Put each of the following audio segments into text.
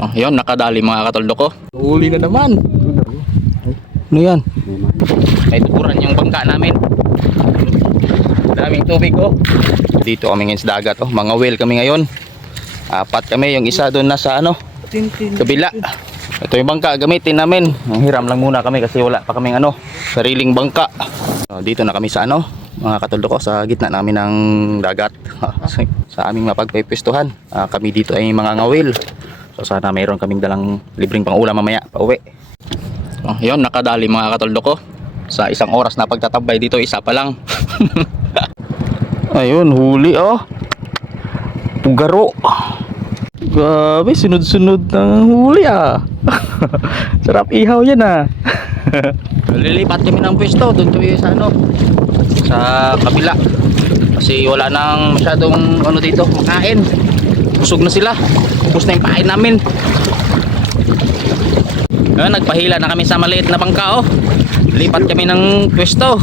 Oh, yun, nakadali mga katuldo ko. Uli na naman. Ano yan? May tukuran yung bangka namin. Daming tubig oh. Dito kami ngayon sa dagat oh. Mga whale kami ngayon. Apat kami, yung isa doon nasa ano, kabila. Ito yung bangka gamitin namin. Hiram lang muna kami kasi wala pa kaming ano, sariling bangka. Dito na kami sa ano, mga katuldo ko, sa gitna namin ng dagat. Sa aming mapagpipistuhan. Kami dito ay mga ngawil. So sana mayroon kaming dalang libreng pang-ulam mamaya pauwi. Yun, nakadali mga katuldo ko. Sa isang oras na pagtatabay dito, isa pa lang. Ayun, huli oh. Pugaro. Grabe, sunod-sunod ng huli ah. Sarap ihaw yan ah. Lilipat kami ng pwesto doon sa ano, sa kabila. Kasi wala nang masyadong ano dito makain. Busog na sila. Ubus na yung pain namin. Nagpahila na kami sa maliit na bangka oh. Lipat kami ng pwesto.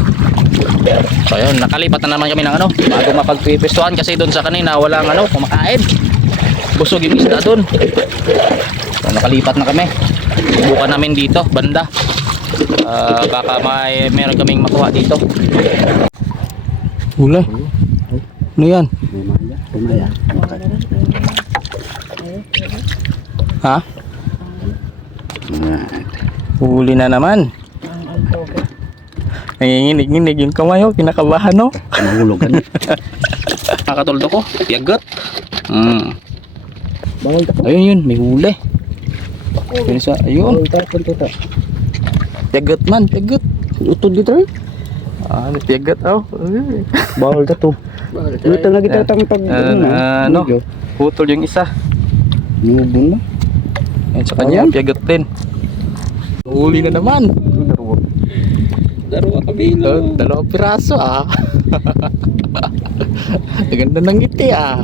So ayun, nakalipat na naman kami ng ano, bago mapagpipwestuhan kasi doon sa kanina walang ano, kumakain. Busog yung isda doon. So nakalipat na kami. Bukan namin dito, banda. Baka meron kaming makuha dito. Huli. Ano yan? Ha? Huli na naman. Nanginginig-nginig yung kamay oh, kinakabahan no. Mahulog ka na. Nakatuldo ko, yagat. Ayun yun, may huli. Ayun sa, ayun. Yagat man, yagat. Utod dito rin. Yagat oh. Bawal ka to. Ito lagi tatang pag ano, putol yung isa. Nubon na. Ayun sa kanya, yagat din. Huli na naman. Dalawa kabilo. Dalawang piraso ah. Ganda ng ngiti ah.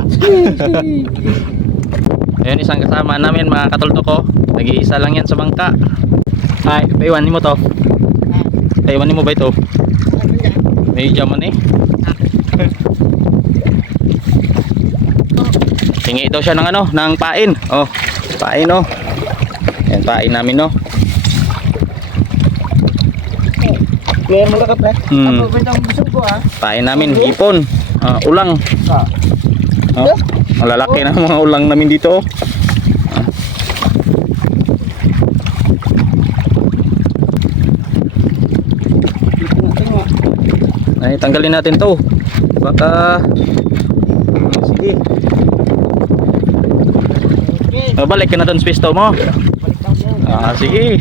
Ayun, isang kasama namin mga katuldo ko. Nag-iisa lang yan sa bangka. Ay, paiwanin mo to. Paiwanin mo ba ito? May jaman eh. Hingi daw siya ng ano, ng pain. Oh, pain oh. Yan, pain namin no. May malakat na. Ako ba itong busog ko ha? Pain namin, hipon, ulang. Oh, malalaki na mga ulang namin dito. Ay, tanggalin natin to. Baka sige. Balik ka na doon sa pisto mo. Sige.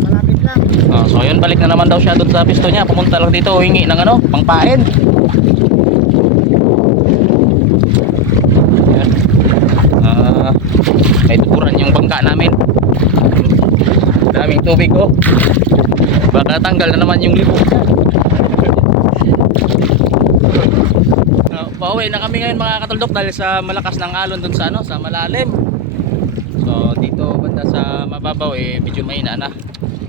Malapit lang. So yun, balik na naman daw siya doon sa pisto niya. Pumunta lang dito, hingi ng ano, pangpain. May tukuran yung bangka namin. Daming tubig oh. Baka tanggal na naman yung libog. Pauwi na kami ngayon mga katuldok dahil sa malakas ng alon dun sa ano, sa malalim. So dito banda sa mababaw medyo mahina na.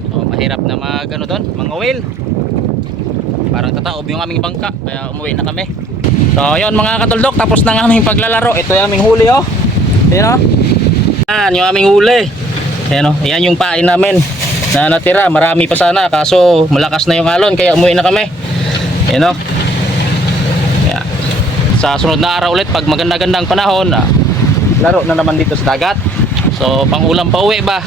So mahirap na mag ano doon, mga whale. Parang tataob yung aming bangka kaya umuwi na kami. So yun mga katuldok, tapos na ng aming paglalaro. Ito yung aming huli oh. Ayan oh. Yan yung aming huli. Ayan oh, yan yung pain namin na natira. Marami pa sana kaso malakas na yung alon kaya umuwi na kami. Ayan oh. Sa sunod na araw ulit pag maganda-gandang panahon, laro na naman dito sa dagat. So pang ulam pa uwi ba?